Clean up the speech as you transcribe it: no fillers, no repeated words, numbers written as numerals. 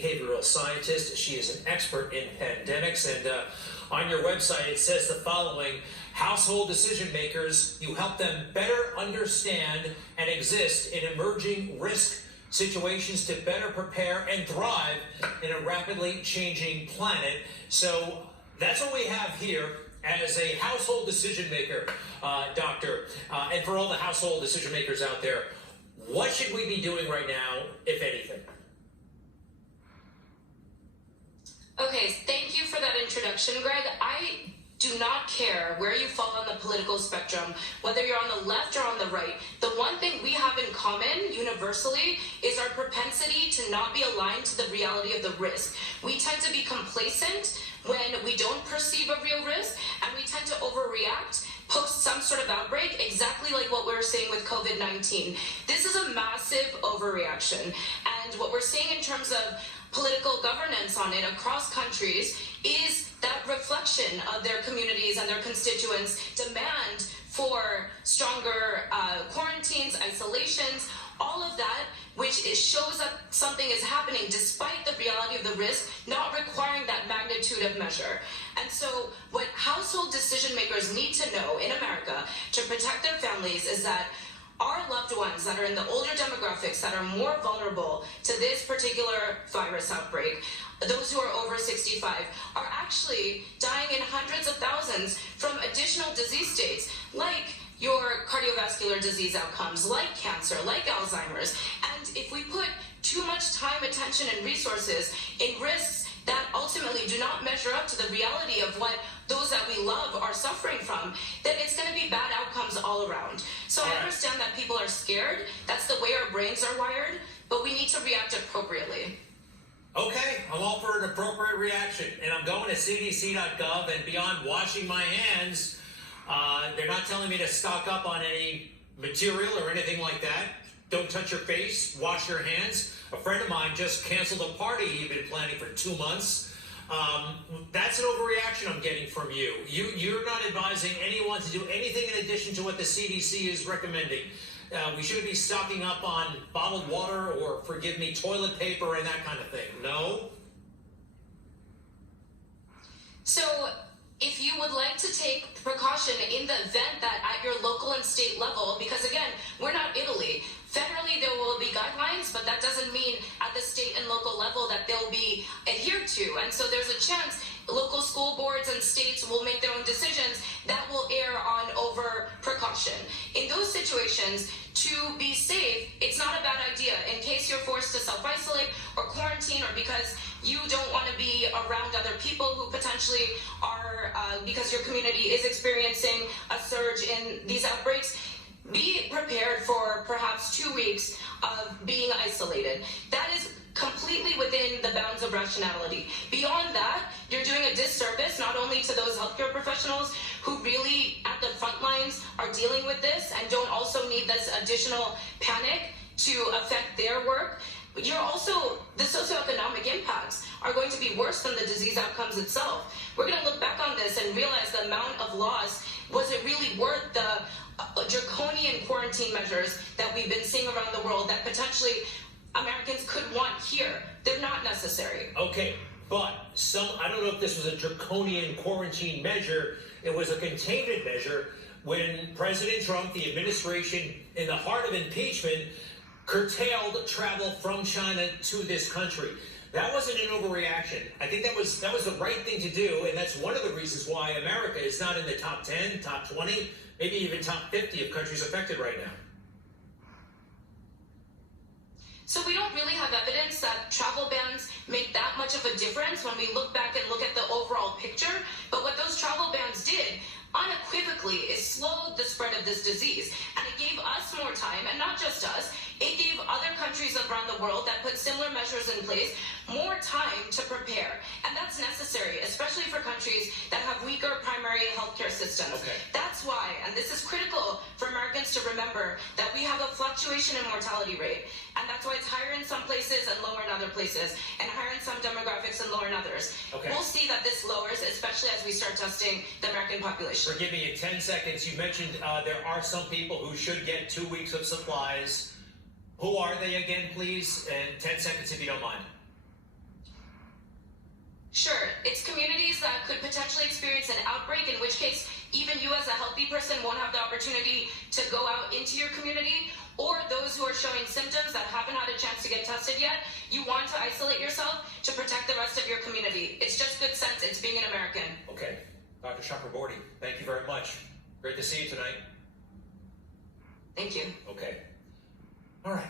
behavioral scientist. She is an expert in pandemics. And on your website, it says the following: household decision makers, you help them better understand and exist in emerging risk situations to better prepare and thrive in a rapidly changing planet. So that's what we have here as a household decision maker, doctor. And for all the household decision makers out there, what should we be doing right now, if anything? Okay, thank you for that introduction, Greg. I do not care where you fall on the political spectrum, whether you're on the left or on the right. The one thing we have in common, universally, is our propensity to not be aligned to the reality of the risk. We tend to be complacent when we don't perceive a real risk, and we tend to overreact post some sort of outbreak, exactly like what we're seeing with COVID-19. This is a massive overreaction, and what we're seeing in terms of political governance on it across countries is that reflection of their communities and their constituents' demand for stronger quarantines, isolations, all of that, which shows that something is happening despite the reality of the risk, not requiring that magnitude of measure. And so what household decision makers need to know in America to protect their families is that our loved ones that are in the older demographics that are more vulnerable to this particular virus outbreak, those who are over 65, are actually dying in hundreds of thousands from additional disease states like your cardiovascular disease outcomes, like cancer, like Alzheimer's. And if we put too much time, attention, and resources in risks that ultimately do not measure up to the reality of what those that we love are suffering from, then it's going to be bad outcomes all around. So I understand that people are scared. That's the way our brains are wired, but we need to react appropriately. Okay, I'm all for an appropriate reaction, and I'm going to cdc.gov, and beyond washing my hands, they're not telling me to stock up on any material or anything like that. Don't touch your face, wash your hands. A friend of mine just canceled a party he'd been planning for 2 months. That's an overreaction I'm getting from you. You're not advising anyone to do anything in addition to what the CDC is recommending. We shouldn't be stocking up on bottled water or, forgive me, toilet paper and that kind of thing. No? So if you would like to take precaution in the event that at your local and state level, because again, we're not Italy. Federally, there will be guidelines, but that doesn't mean at the state and local level that they'll be adhered to. And so there's a chance local school boards and states will make their own decisions that will err on over precaution. In those situations, to be safe, it's not a bad idea. In case you're forced to self-isolate or quarantine, or because you don't want to be around other people who potentially are, because your community is experiencing a surge in these outbreaks, be prepared for perhaps 2 weeks of being isolated. That is completely within the bounds of rationality. Beyond that, you're doing a disservice not only to those healthcare professionals who really at the front lines are dealing with this and don't also need this additional panic to affect their work, but you're also, the socioeconomic impacts are going to be worse than the disease outcomes itself. We're going to look back on this and realize the amount of loss, was it really worth the draconian quarantine measures that we've been seeing around the world that potentially Americans could want here? They're not necessary. Okay, but I don't know if this was a draconian quarantine measure. It was a containment measure when President Trump, the administration, in the heart of impeachment, curtailed travel from China to this country. That wasn't an overreaction. I think that was the right thing to do, and that's one of the reasons why America is not in the top 10, top 20, maybe even top 50 of countries affected right now. So we don't really have evidence that travel bans make that much of a difference when we look back and look at the overall picture. But what those travel bans did unequivocally is slowed the spread of this disease. And it gave us more time, and not just us, it gave other countries around the world that put similar measures in place more time to prepare. And that's necessary, especially for countries that have weaker primary healthcare systems. Okay. That's why, and this is critical for Americans to remember, that we have a fluctuation in mortality rate. And that's why it's higher in some places and lower in other places, and higher in some demographics and lower in others. Okay. We'll see that this lowers, especially as we start testing the American population. Forgive me, in 10 seconds, you mentioned there are some people who should get 2 weeks of supplies. Who are they again, please? And 10 seconds if you don't mind. It's communities that could potentially experience an outbreak, in which case even you as a healthy person won't have the opportunity to go out into your community, or those who are showing symptoms that haven't had a chance to get tested yet. You want to isolate yourself to protect the rest of your community. It's just good sense. It's being an American. Okay. Dr. Chakraborty, thank you very much. Great to see you tonight. Thank you. Okay. All right.